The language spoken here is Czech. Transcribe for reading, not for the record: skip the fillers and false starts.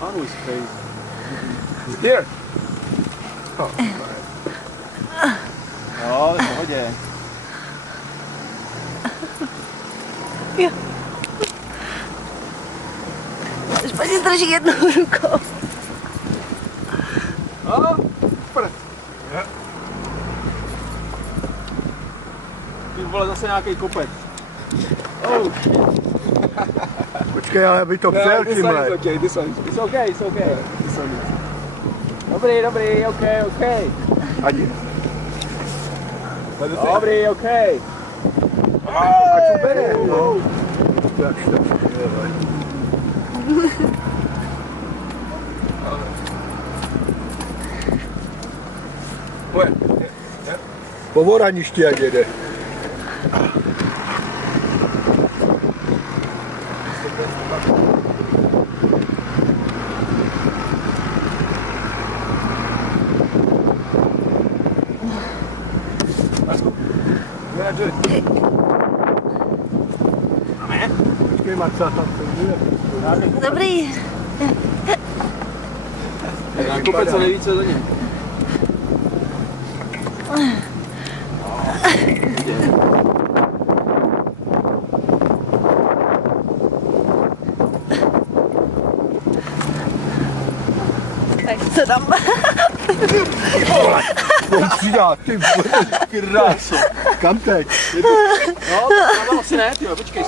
Anu is crazy. Here. Oh, no, v pohodě. Jo. Špatně drží jednou rukou. Super. Ty vole, zase nějaký kopec. Oh shit. Počkej, ale aby to přijel tímhle. It's okay. Dobrý, okay. Adi. Dobrý, okay. A co bere? No. Tak to je. Po voraništi ať jede. Počkej, Marca, tam funguje. Dobrý. Tak kopec co nejvíce do něj. Tak co tam? On přidá, ty kráso. Kam teď? No, to asi ne, tyjo, počkej,